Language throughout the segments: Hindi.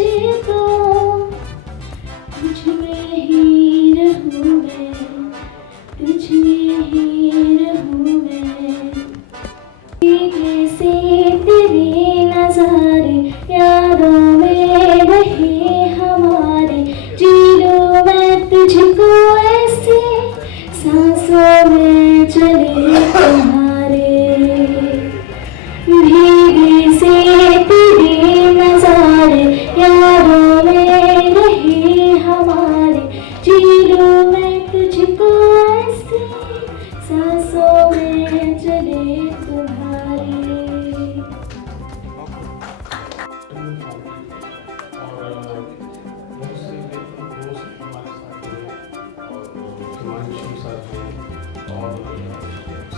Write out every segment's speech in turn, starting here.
सोचे तो तुझ में ही रहूं मैं, तुझ में ही रहूं मैं। भीगे से तेरे नजारे यादों में रहे हमारे, जी लूं मैं तुझको ऐसे सांसों में चले तुम्हारे। भीगे से तेरे नजारे यादों में रहे हमारे, जी लूं मैं तुझको ऐसे सांसों में चले तुम्हारे।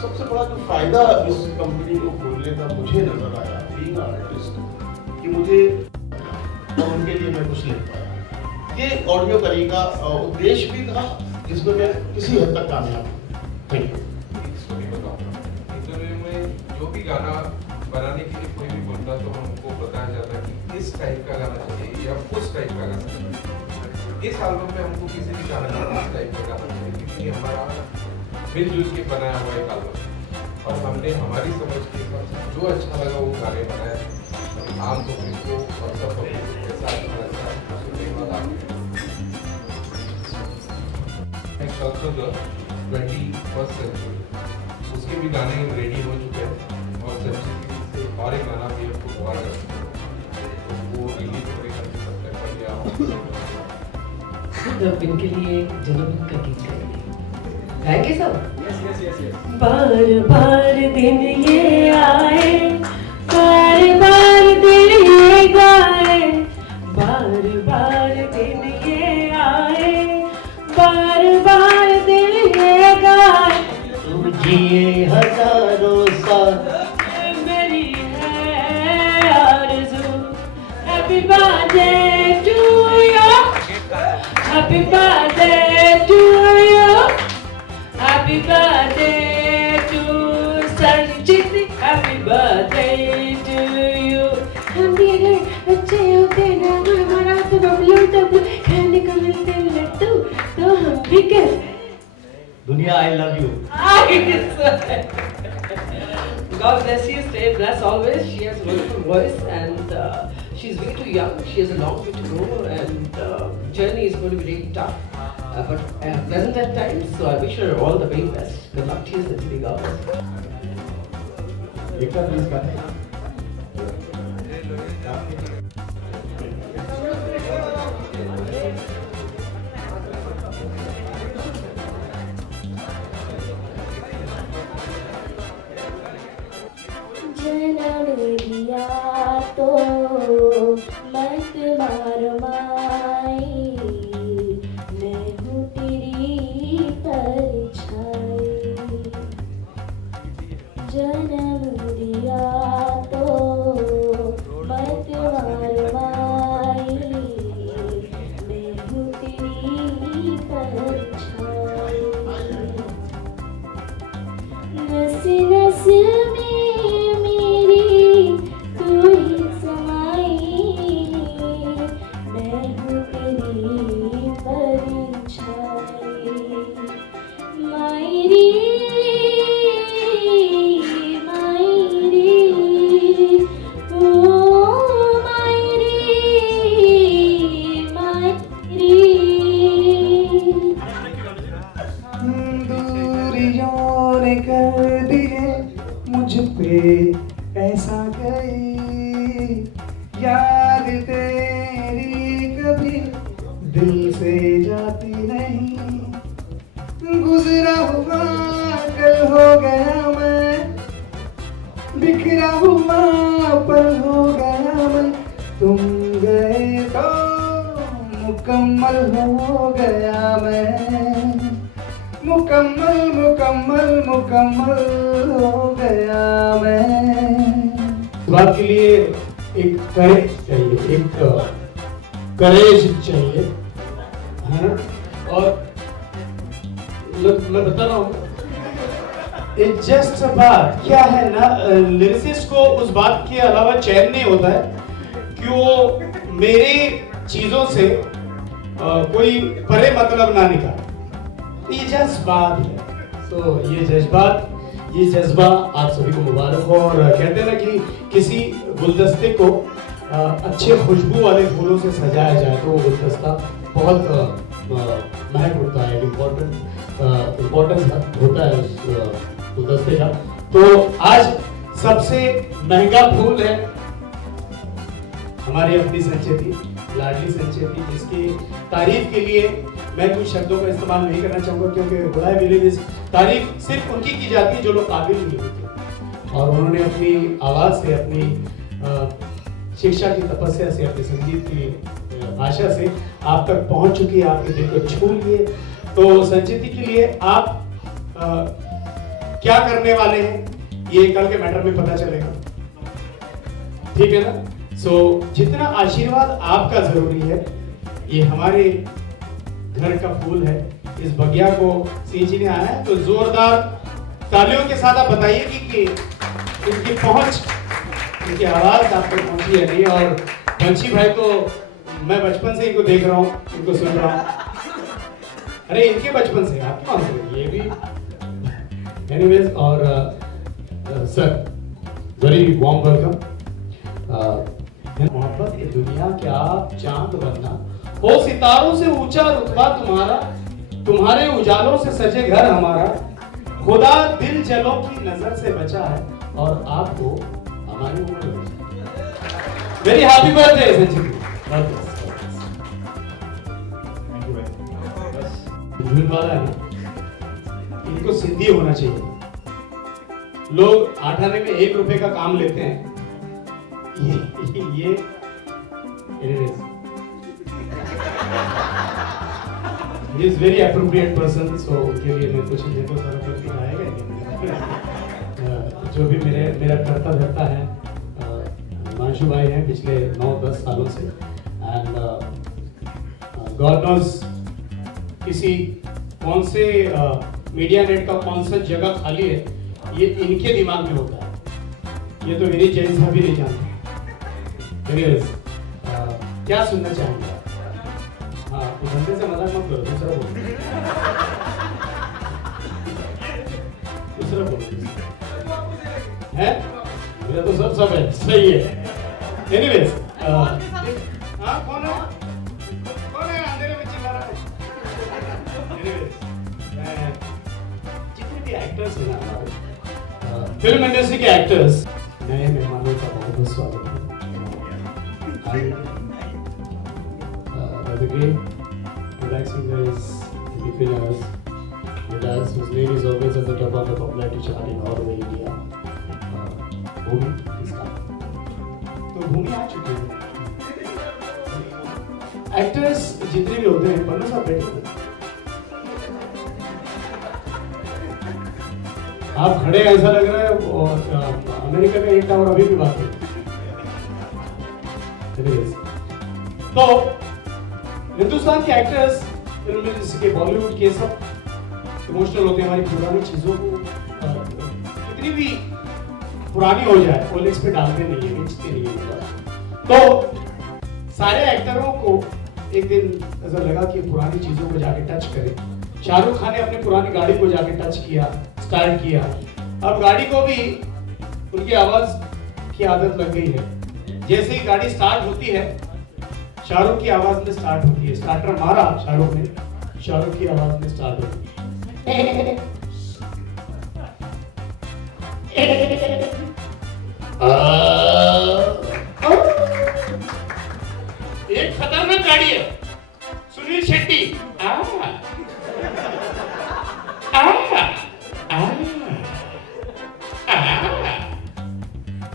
सबसे बड़ा जो फायदा इस कंपनी को खोलने का मुझे नजर आया बीइंग आर्टिस्ट, कि मुझे और उनके लिए मैं कुछ लिख पाया। ये ऑडियो करी का उद्देश्य भी था, जिसमें मैं किसी हद तक कामयाब हूँ। Thank you. इंटरव्यू में जो भी गाना बनाने के लिए कोई भी बोलता तो हमको बताया जाता कि इस टाइप का गाना चाहिए या उस टाइप का गाना चाहिए। इस एल्बम में हमको किसी भी गाना में इस टाइप का गाना चाहिए, क्योंकि हमारा मिलजुल के बनाया हुआ एक एल्बम, और हमने हमारी समझ के हिसाब से जो अच्छा लगा वो गाने बनाए। आम पब्लिक को और सब पब्लिक के साथ सुनने के बाद आगे 21st सेंचुरी उसके भी गाने रेडी हो चुके हैं, और सेंचुरी से और एक गाना भी आपको हुआ है, तो वो रिलीज होने का सबसे बढ़िया तब इनके लिए एक जन्मदिन का गीत गाएंगे। गाएंगे सब? Yes. बार बार दिन ये आए, बार बार दिन ये गाए, बार बार दिन ये आए, बार बार दिन ये गाए। तू जिए हजारों साल, मेरी है आरज़ू। Happy birthday to you, happy birthday to you, happy birthday to Sanjeet, happy birthday to you. हम भी अगर बच्चे होते ना, हमारा तो बबलू खाने को मिलते लड्डू, तो हम भी कहते दुनिया I love you. God bless you, stay blessed always. She has a wonderful voice, and she's way too young. She has a long way to go, and journey is going to be really tough, but pleasant at times. So I wish her all the very best. Good luck to you, Sanjay Gawar. एक बार प्लीज गाना। जन्म दिया तो मत मार माई, मैं हूँ तेरी परछाई। जन्म दिया तो मत मार माई, मैं हूँ तेरी परछाई। नस नस में मेरी तू ही समाई, मैं हूँ तेरी परछाई। मायरी मायरी ओ मायरी मायरी। दूरियों ने कर दिए मुझ पे ऐसा गई, याद तेरी कभी दिल से जाती नहीं। गुजरा हुआ कल हो गया मैं, बिखरा हुआ पल हो गया मैं, तुम गए तो मुकम्मल हो गया मैं, मुकम्मल मुकम्मल मुकम्मल हो गया मैं। इस बात के लिए एक करेज चाहिए, एक करेज चाहिए, है ना? और मैं बता रहा हूँ, इट्स जस्ट बात क्या है ना, लिरिसिस्ट को उस बात के अलावा चैन नहीं होता है कि वो मेरे चीजों से कोई परे मतलब ना निकाले। ये जज्बात है, तो ये जज्बा आप सभी को मुबारक हो। और कहते हैं ना कि किसी गुलदस्ते को अच्छे खुशबू वाले फूलों से सजाया जाए तो वो गुलदस्ता बहुत महक उठता है, इम्पोर्टेंस होता है उस गुलदस्ते का। तो आज सबसे महंगा फूल है हमारी अपनी संचेती, लाडली संचेती, जिसकी तारीफ के लिए मैं कुछ शब्दों का इस्तेमाल नहीं करना चाहूंगा, क्योंकि खुदा बिलीव इस तारीफ सिर्फ उनकी की जाती है जो लोग काबिल नहीं होते। और उन्होंने अपनी आवाज से, अपनी शिक्षा की तपस्या से, अपने संगीत की भाषा से आप तक पहुंच चुकी है, आपके दिल को छू लिए। तो संचेती के लिए आप क्या करने वाले हैं ये कल के मैटर में पता चलेगा, ठीक है ना। सो जितना आशीर्वाद आपका जरूरी है, ये हमारे घर का फूल है, इस बगिया को सींचने आया है। तो जोरदार तालियों के साथ आप बताइए कि इनकी पहुंच, इनकी आवाज आप तक पहुंची है नहीं। और बंशी भाई तो मैं बचपन से इनको देख रहा हूँ, इनको सुन रहा हूँ। अरे इनके बचपन से, आपके कौन से, ये भी एनीवेज। और सर वेरी वार्म वेलकम। मोहब्बत की दुनिया के आप चांद बनना हो, सितारों से ऊंचा रुतबा तुम्हारा, तुम्हारे उजालों से सजे घर हमारा, खुदा दिल जलों की नजर से बचा है और आपको हमारी उम्र बचा। Very happy birthday Sanjeev. झूठ वाला है ना, इनको सिद्धि होना चाहिए। लोग 8 आने में 1 रुपए का काम लेते हैं, ये इज वेरी अप्रोप्रिएट पर्सन। सो उनके लिए मैं कुछ देखो सारा करके आएगा। जो भी मेरा करता धरता है, हिमांशु भाई हैं पिछले 9-10 सालों से। एंड गॉड नोज किसी कौन से मीडिया नेट का कौन सा जगह खाली है, ये इनके दिमाग में होता है। ये तो मेरी जैन साहब भी नहीं जानते। क्या सुनना चाहेंगे? हाँ, घंटे से मजाक मत करो, दूसरा बोलो, दूसरा बोलो। है मेरा तो सब है, सही है। एनीवेज, हाँ कौन है अंधेरे में चिल्ला रहा है? एनीवेज, जितने भी एक्टर्स हैं हमारे फिल्म इंडस्ट्री के एक्टर्स, नए मेहमानों का बहुत बहुत स्वागत है। The great relaxing guys, between us, with us, whose name is always at the top of the popularity chart in all over India. भूमि इसका, तो भूमि आ चुकी है। एक्टर्स जितने भी होते हैं, पन्नू साहब बैठे हैं, आप खड़े ऐसा लग रहा है और अमेरिका में एक टावर अभी भी बात है। तो हिंदुस्तान के एक्टर्स, फिल्म इंडस्ट्री के, बॉलीवुड के, सब इमोशनल होते हैं। हमारी पुरानी चीजों को कितनी भी पुरानी हो जाए ओलेक्स पे डालते नहीं है, बेचते नहीं है। तो सारे एक्टरों को एक दिन ऐसा लगा कि पुरानी चीजों को जाके टच करें। शाहरुख खान ने अपनी पुरानी गाड़ी को जाके टच किया, स्टार्ट किया। अब गाड़ी को भी उनकी आवाज की आदत लग गई है। जैसे ही गाड़ी स्टार्ट होती है, शाहरुख की आवाज में स्टार्ट होती है। स्टार्टर मारा शाहरुख ने, शाहरुख की आवाज में स्टार्ट होती है। एक खतरनाक गाड़ी है, सुनील शेट्टी।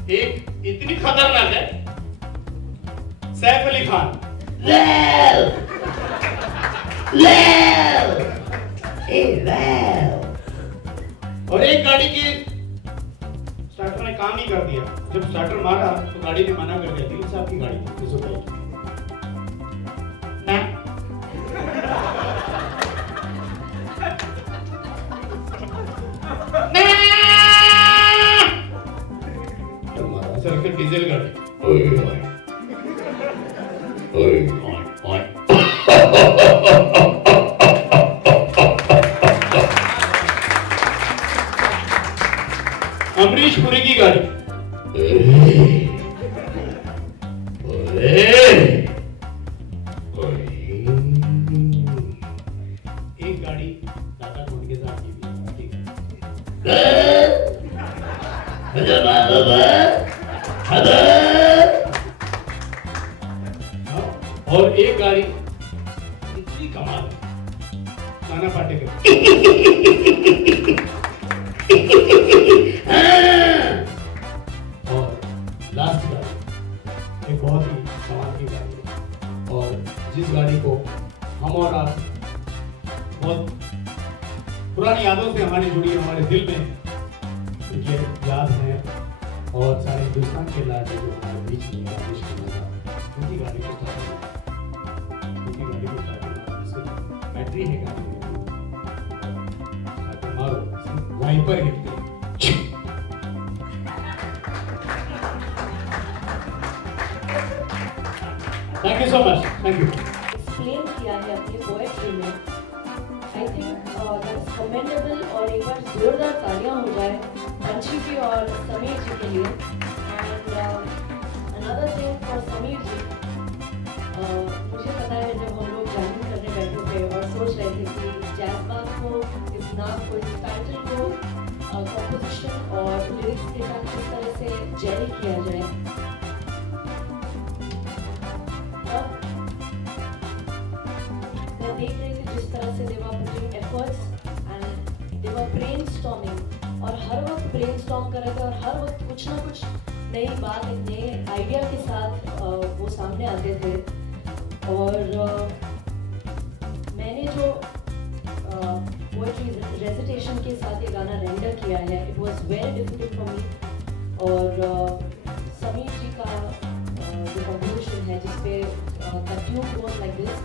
एक इतनी खतरनाक है, सैफ अली खान। और एक गाड़ी की स्टार्टर ने काम ही कर दिया। जब स्टार्टर मारा तो गाड़ी ने मना कर दिया। 3 साल की गाड़ी थी, 222 ना। डीजल गाड़ी। अमरीश पुरी की गाड़ी। एक गाड़ी दादा टोन के साथ की भी, ठीक है। और एक गाड़ी इतनी कमाल है, नाना पाटेकर। और लास्ट गाड़ी एक बहुत ही कमाल की गाड़ी है, और जिस गाड़ी को हम और आप बहुत पुरानी यादों से हमारी जुड़ी, हमारे दिल में ये याद है, और सारे हिंदुस्तान के लाडले जो हमारे बीच में राजेश खन्ना साहब, उनकी गाड़ी को बैटरी है गाड़ी में, मारो वाइपर हिट करें। Thank you so much, thank you. Explain किया है अपने पोएट्री में, I think that is commendable. और एक बार जोरदार तालियां हो जाए पंछी जी और समीर जी के लिए। And another thing for Sameer ji, मुझे पता है जब हम लोग जैमिंग करने बैठे थे और सोच रहे थे कि जैज़बाज़ को, इस नाम को, इस टाइटल को कंपोजिशन और लिरिक्स के साथ किस तरह से जेल किया जाए, मैं देख रही थी जिस तरह से they were putting efforts and they were brainstorming, और हर वक्त brainstorm कर रहे थे, और हर वक्त कुछ ना कुछ नई बात, एक नए आइडिया के साथ वो सामने आते थे। और मैंने जो पोएट्री रेसिटेशन के साथ ये गाना रेंडर किया है, it was very difficult for me. और समीर जी का जो कंपोजिशन है जिसपे the tune goes like this,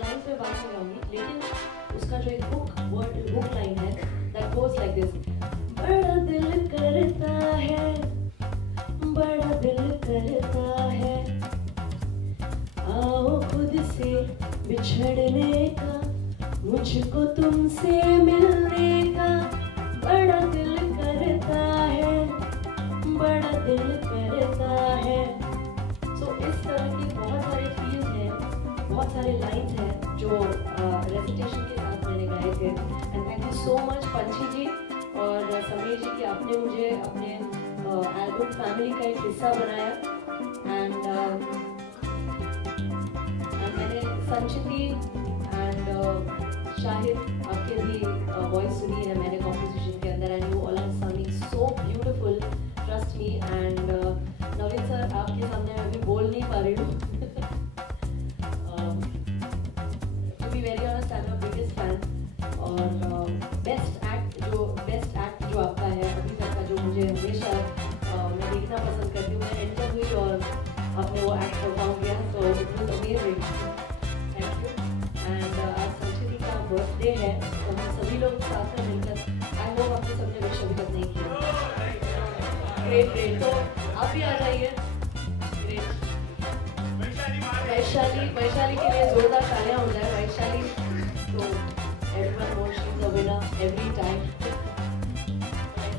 line पे बात नहीं आऊंगी, लेकिन उसका जो एक हुक लाइन है दैट गोस लाइक दिस, बड़ा दिल करता है, बड़ा दिल करता है, आओ खुद से बिछड़ने का, मुझको तुमसे मिलने का, बड़ा दिल करता है, बड़ा दिल करता है। सो इस तरह के बहुत सारे फील्स हैं, बहुत सारे लाइन्स हैं जो रेसिटेशन के साथ मैंने गाए थे। And thank you so much पंछी जी और समीर जी कि आपने मुझे अपने एल्बम फैमिली का एक हिस्सा बनाया। एंड मैंने संचिती एंड शाहिद आपके भी वॉइस सुनी है मैंने कॉम्पोजिशन के अंदर, and you all are sounding so beautiful, trust me. And Naveen sir आपके सामने मैं अभी बोल नहीं पा रही हूँ। To be very honest, I am your biggest fan. और बेस्ट एक्ट जो आपका है अभी तक का, जो मुझे हमेशा मैं देखना पसंद करती हूँ, मैं एंटर हुई और आपने वो एक्ट परफॉर्म किया, so it was amazing, thank you. And आज संचिती का बर्थडे है, तो हम सभी लोग साथ में मिलकर, आई होप आपने सबने विश अभी तक नहीं किया। ग्रेट ग्रेट, तो आप भी आ जाइए। ग्रेट, वैशाली के लिए जोरदार तालियां हो जाए। वैशाली तो everyone knows she is a winner every time.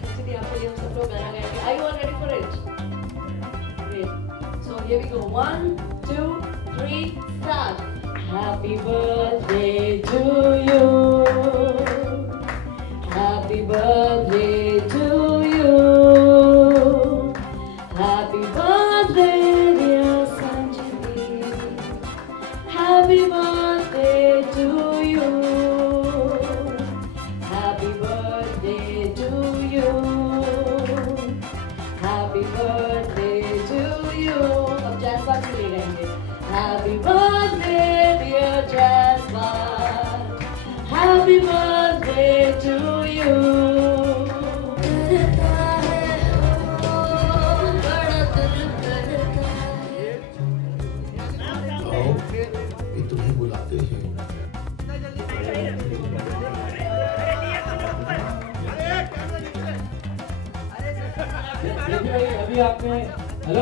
Sanchiti आपके लिए हम सब लोग गाना गाएंगे। Are you all ready for it? Great, so here we go, 1 2 3 start. Happy birthday to you, happy birthday to you, happy birthday dear Sanjay, happy birthday to you, happy birthday to you, happy birthday to you। अब जैज़बाज़ के लिए गाएंगे। Happy birthday dear Jazz, happy birthday to you। करता है ओ बड़ा दिल करता है। आओ, ये तुम्हें बुलाते हैं। अभी आपने हेलो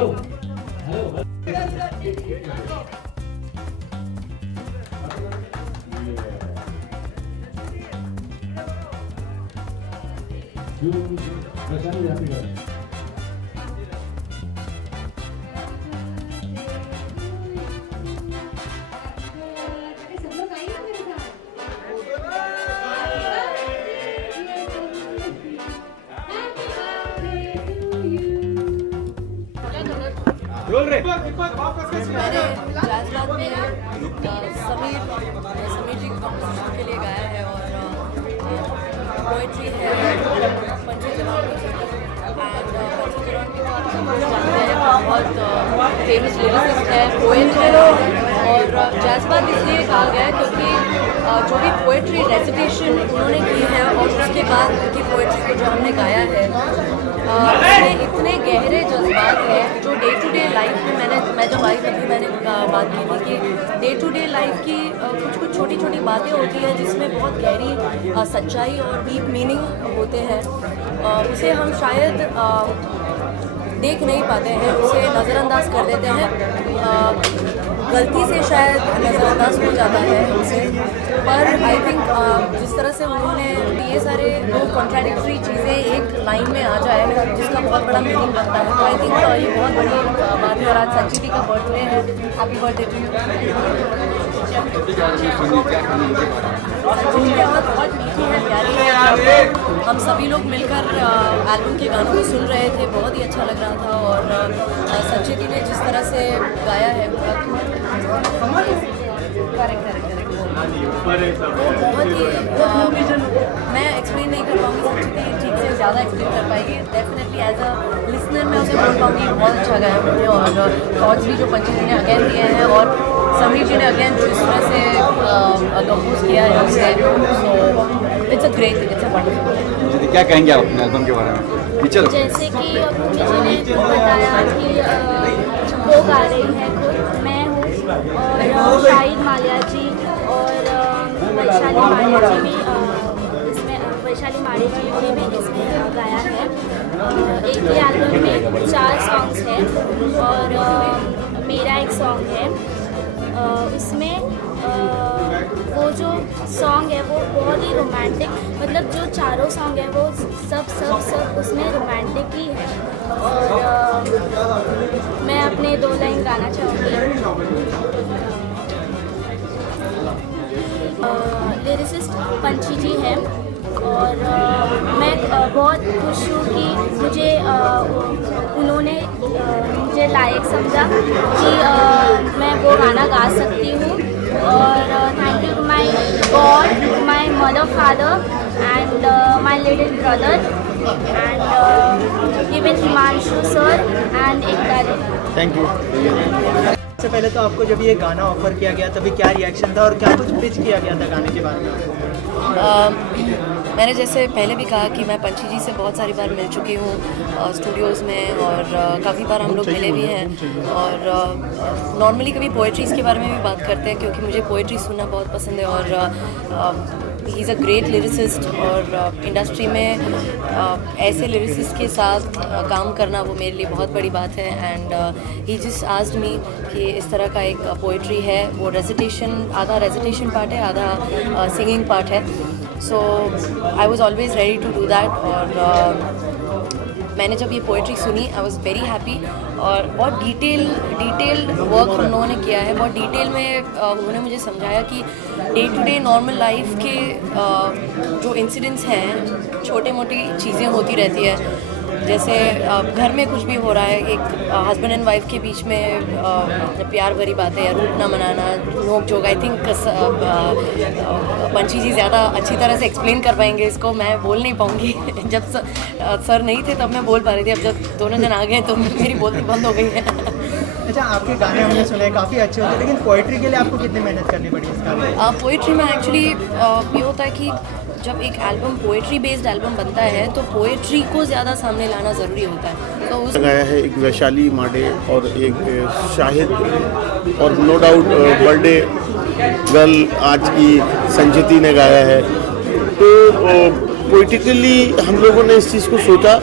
हेलो सब लोग आइए ना मेरे साथ। मैंने जैज़बाद में समीर जी कॉम्पोजिशन के लिए गाया है और पोइट्री है पंची जवानी जी की एंड पंची जवानी को आप सब लोग जानते हैं बहुत फेमस लिरिसिस्ट है पोएट है और जैज़बाद इसलिए कहा गया है क्योंकि जो भी पोइट्री रेसिटेशन उन्होंने की है और उसके बाद उनकी पोइट्री को जो हमने गाया है उसमें इतने गहरे जज्बात हैं जो डे टू डे लाइफ में मैं जब आई तभी मैंने बात की थी कि डे टू डे लाइफ की कुछ कुछ छोटी छोटी बातें होती हैं जिसमें बहुत गहरी सच्चाई और डीप मीनिंग होते हैं उसे हम शायद देख नहीं पाते हैं उसे नज़रअंदाज कर देते हैं गलती से शायद नज़रअंदाज हो जाता है उसे पर आई थिंक जिस तरह से उन्होंने ये सारे दो कॉन्ट्राडिक्टरी चीज़ें एक लाइन में आ जाए जिसका बहुत बड़ा मीनिंग बनता है तो आई थिंक ये बहुत बड़ी बात है और आज संचिति का बर्थडे है हैप्पी बर्थडे टू यू बहुत मीठी है प्यारी है हम सभी लोग मिलकर एल्बम के गानों को सुन रहे थे बहुत ही अच्छा लग रहा था और संचिति ने जिस तरह से गाया है वो बहुत ही मैं एक्सप्लेन नहीं कर पाऊँगी संचिति ठीक से ज़्यादा एक्सप्लेन कर पाएगी डेफिनेटली एज अ लिसनर मैं उसे बोल पाऊँगी बहुत अच्छा गाया मुझे और थॉट्स भी जो पंची जी ने अगेन दिए हैं और समीर जी ने अगेन जो इस तरह से कंपोज किया है उसे so it's a great it's a wonderful. क्या कहेंगे आप अपने एल्बम के बारे में? जैसे कि मुझे ने बताया कि वो गा रही है खुद मैं हूँ और शाहिद माल्या जी और वैशाली माल्या जी भी इसमें वैशाली माल्या जी ने भी इसमें गाया है एक ही एल्बम में 4 सॉन्ग्स हैं और मेरा एक सॉन्ग है इसमें वो जो सॉन्ग है वो बहुत ही रोमांटिक मतलब जो चारों सॉन्ग है वो सब उसमें रोमांटिक ही है और मैं अपने 2 लाइन गाना चाहूँगी। लिरिसिस्ट पंची जी हैं और मैं बहुत खुश हूँ कि मुझे उन्होंने मुझे लायक समझा कि मैं वो गाना गा सकती हूँ और thank you to my God my mother father and my little brother and even Himanshu sir and Ekta. Thank you. सबसे पहले तो आपको जब ये गाना ऑफर किया गया तभी क्या रिएक्शन था और क्या कुछ पिच किया गया था गाने के बारे में? मैंने जैसे पहले भी कहा कि मैं पंची जी से बहुत सारी बार मिल चुकी हूँ स्टूडियोज़ में और काफ़ी बार हम लोग मिले भी हैं और नॉर्मली कभी पोइट्रीज़ के बारे में भी बात करते हैं क्योंकि मुझे पोइट्री सुनना बहुत पसंद है और he is a great lyricist और इंडस्ट्री में ऐसे लिरिसिस्ट के साथ काम करना वो मेरे लिए बहुत बड़ी बात है and he just asked me कि इस तरह का एक पोइट्री है वो रेसिटेशन आधा रेसिटेशन पार्ट है आधा सिंगिंग पार्ट है so I was always ready to do that और मैंने जब ये पोइट्री सुनी आई वॉज वेरी हैप्पी और बहुत डिटेल्ड वर्क उन्होंने किया है बहुत डिटेल में उन्होंने मुझे समझाया कि day to day normal life के जो इंसिडेंट्स हैं छोटे मोटी चीज़ें होती रहती है जैसे घर में कुछ भी हो रहा है एक हस्बैंड एंड वाइफ के बीच में प्यार भरी बातें या रूठ ना मनाना नोक जोक आई थिंक पंची जी ज़्यादा अच्छी तरह से एक्सप्लेन कर पाएंगे इसको मैं बोल नहीं पाऊँगी जब सर नहीं थे तब मैं बोल पा रही थी अब जब दोनों जन आ गए तो मेरी बोलती बंद हो गई है। अच्छा आपके गाने हमने सुने काफ़ी अच्छे होते हैं लेकिन पोइट्री के लिए आपको कितनी मेहनत करनी पड़ी इसका? पोइट्री में एक्चुअली ये होता है कि जब एक एल्बम पोएट्री बेस्ड एल्बम बनता है तो पोएट्री को ज़्यादा सामने लाना ज़रूरी होता है तो उस गाया है एक वैशाली माडे और एक शाहिद और नो डाउट बर्थडे गर्ल आज की संचिति ने गाया है तो पोइटिकली हम लोगों ने इस चीज़ को सोचा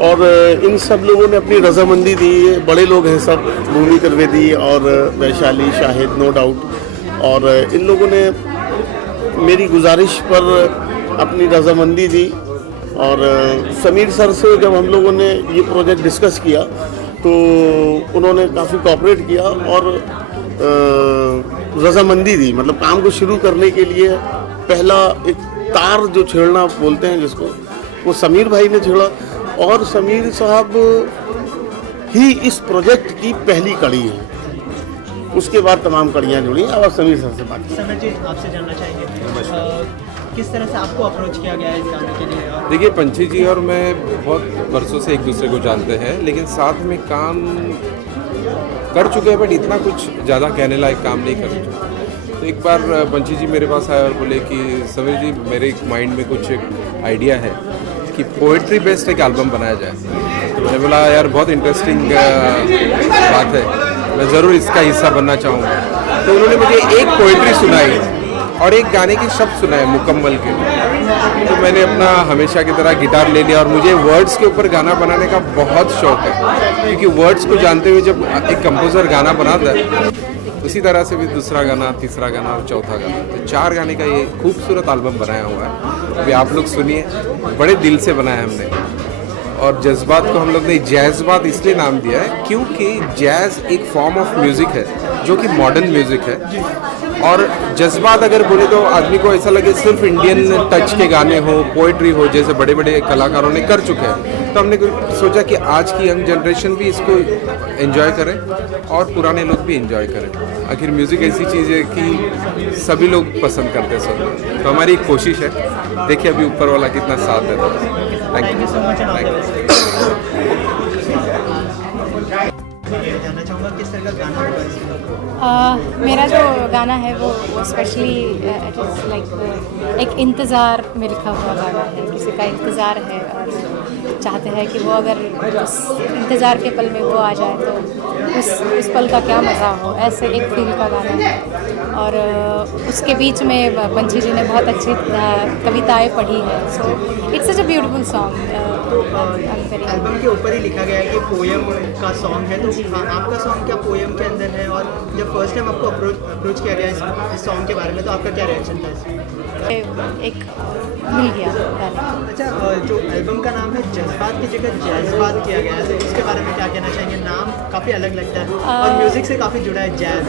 और इन सब लोगों ने अपनी रजामंदी दी। बड़े लोग हैं सब, भूमि त्रिवेदी और वैशाली शाहिद, नो डाउट। और इन लोगों ने मेरी गुजारिश पर अपनी रजामंदी दी। और समीर सर से जब हम लोगों ने ये प्रोजेक्ट डिस्कस किया तो उन्होंने काफ़ी कोऑपरेट किया और रजामंदी दी। मतलब काम को शुरू करने के लिए पहला एक तार जो छेड़ना बोलते हैं जिसको, वो समीर भाई ने छेड़ा। और समीर साहब ही इस प्रोजेक्ट की पहली कड़ी है, उसके बाद तमाम कड़ियाँ जुड़ी। अब आप समीर सर से बात करें। समीर जी, आपसे जानना चाहेंगे किस तरह से आपको अप्रोच किया गया है इस गाने के लिए? देखिए, पंछी जी और मैं बहुत वर्षों से एक दूसरे को जानते हैं, लेकिन साथ में काम कर चुके हैं, बट इतना कुछ ज़्यादा कहने लायक काम नहीं कर चुके। तो एक बार पंछी जी मेरे पास आए और बोले कि समीर जी, मेरे माइंड में कुछ एक आइडिया है कि पोइट्री बेस्ड एक एल्बम बनाया जाए। तो मैंने बोला यार बहुत इंटरेस्टिंग बात है, मैं ज़रूर इसका हिस्सा बनना चाहूँगा। तो उन्होंने मुझे एक पोइट्री सुनाई और एक गाने के शब्द सुनाए मुकम्मल के। तो मैंने अपना हमेशा की तरह गिटार ले लिया और मुझे वर्ड्स के ऊपर गाना बनाने का बहुत शौक है, क्योंकि वर्ड्स को जानते हुए जब एक कंपोज़र गाना बनाता है, उसी तरह से भी दूसरा गाना, तीसरा गाना और चौथा गाना, तो 4 गाने का ये खूबसूरत एल्बम बनाया हुआ है। अभी आप लोग सुनिए, बड़े दिल से बनाया हमने। और जज्बात को हम लोग ने जैज़बात इसलिए नाम दिया है क्योंकि जैज़ एक फॉर्म ऑफ म्यूज़िक है जो कि मॉडर्न म्यूज़िक है। और जज्बात अगर बोले तो आदमी को ऐसा लगे सिर्फ इंडियन टच के गाने हो, पोइट्री हो, जैसे बड़े बड़े कलाकारों ने कर चुके हैं। तो हमने सोचा कि आज की यंग जनरेशन भी इसको एंजॉय करें और पुराने लोग भी एंजॉय करें। आखिर म्यूज़िक ऐसी चीज़ है कि सभी लोग पसंद करते हैं सब। तो हमारी एक कोशिश है, देखिए अभी ऊपर वाला कितना साथ देता है। Thank you so much. जानना चाहूँगा किस तरह का गाना होगा? मेरा जो गाना है वो स्पेशली इट इज़ लाइक एक इंतज़ार में लिखा हुआ गाना है। किसी का इंतज़ार है और चाहते हैं कि वो अगर उस इंतज़ार के पल में वो आ जाए तो उस पल का क्या मज़ा हो, ऐसे एक फील का गाना है। और उसके बीच में पंछी जी ने बहुत अच्छी कविताएं पढ़ी है। So it's such a beautiful song. Album के ऊपर ही लिखा गया है कि पोएम का सॉन्ग है, तो आपका सॉन्ग क्या पोएम के अंदर है? और जब फर्स्ट टाइम आपको अप्रोच किया गया इस सॉन्ग के बारे में तो आपका क्या रिएक्शन था इसमें? एक मिल गया गाना। अच्छा, जो एल्बम का नाम है जज्बात की जगह जैज़बात किया गया है, तो इसके बारे में क्या कहना चाहेंगे? नाम काफ़ी अलग लगता है और म्यूज़िक से काफ़ी जुड़ा है jazz.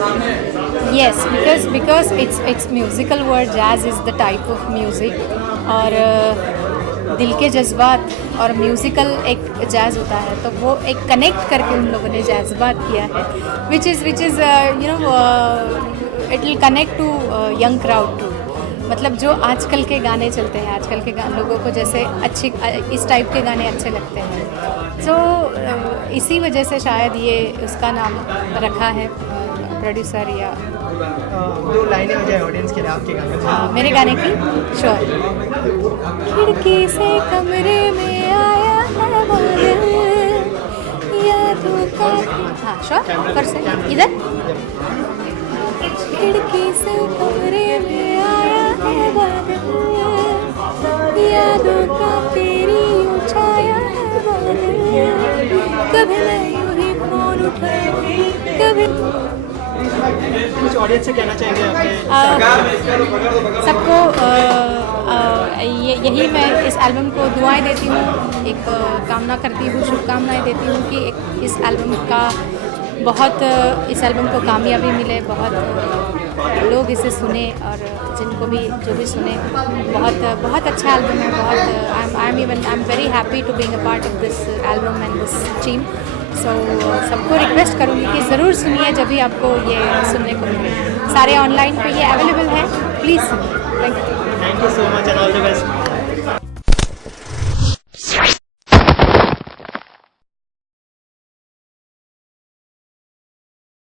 Yes, because it's musical word. Jazz is the type of music और दिल के जज्बात और म्यूज़िकल एक जैज़ होता है, तो वो एक कनेक्ट करके उन लोगों ने जैज़बात किया है, which is you know it will connect to young crowd too. मतलब जो आजकल के गाने चलते हैं, आजकल के लोगों को जैसे अच्छे इस टाइप के गाने अच्छे लगते हैं, तो इसी वजह से शायद ये उसका नाम रखा है प्रोड्यूसर। या 2 लाइनें हो जाए ऑडियंस के लिए आपके गाने में। मेरे गाने की श्योर। खिड़की से कमरे में आया है बादल, यादों का। हाँ श्योर, कर से इधर। खिड़की से कमरे में आया है बादल, यादों का तेरी छाया है बादल। कभी मैं यूं ही फोन उठाऊं, कभी। कुछ ऑडियंस से कहना चाहेंगे अपने सबको? यही मैं इस एल्बम को दुआएं देती हूँ, एक कामना करती हूँ, शुभकामनाएं देती हूँ कि इस एल्बम को कामयाबी मिले, बहुत लोग इसे सुने और जिनको भी जो भी सुने, बहुत अच्छा एल्बम है। I am very happy to being a part of this album and this team. So सबको रिक्वेस्ट करूँगी कि ज़रूर सुनिए जब भी आपको ये सुनने को मिले। सारे ऑनलाइन पे ये अवेलेबल है, प्लीज़ सुनिए। Thank you so much and all the best.